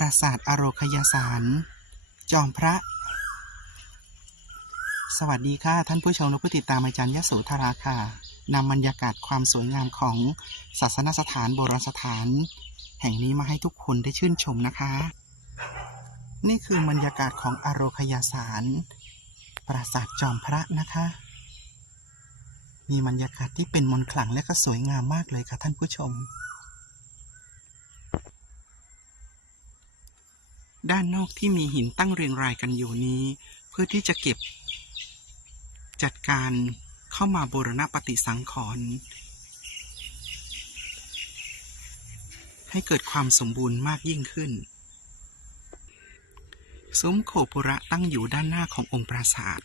ปราสาทอโรคยสาร จอมพระ สวัสดีค่ะ ท่านผู้ชมและผู้ติดตามอาจารย์ยโสธราค่ะนำบรรยากาศความสวยงามของศาสนสถานโบราณสถาน แห่งนี้มาให้ทุกคนได้ชื่นชมนะคะ นี่คือบรรยากาศของอโรคยสาร ปราสาทจอมพระนะคะ มีบรรยากาศที่เป็นมนขลังและก็สวยงามมากเลยค่ะท่านผู้ชม ด้านนอกที่มีหินตั้งเรียงรายกันอยู่นี้ เพื่อที่จะเก็บ จัดการเข้ามาบูรณปฏิสังขรณ์ให้เกิดความสมบูรณ์มากยิ่งขึ้น ซุ้มโขปุระตั้งอยู่ด้านหน้าขององค์ปราสาท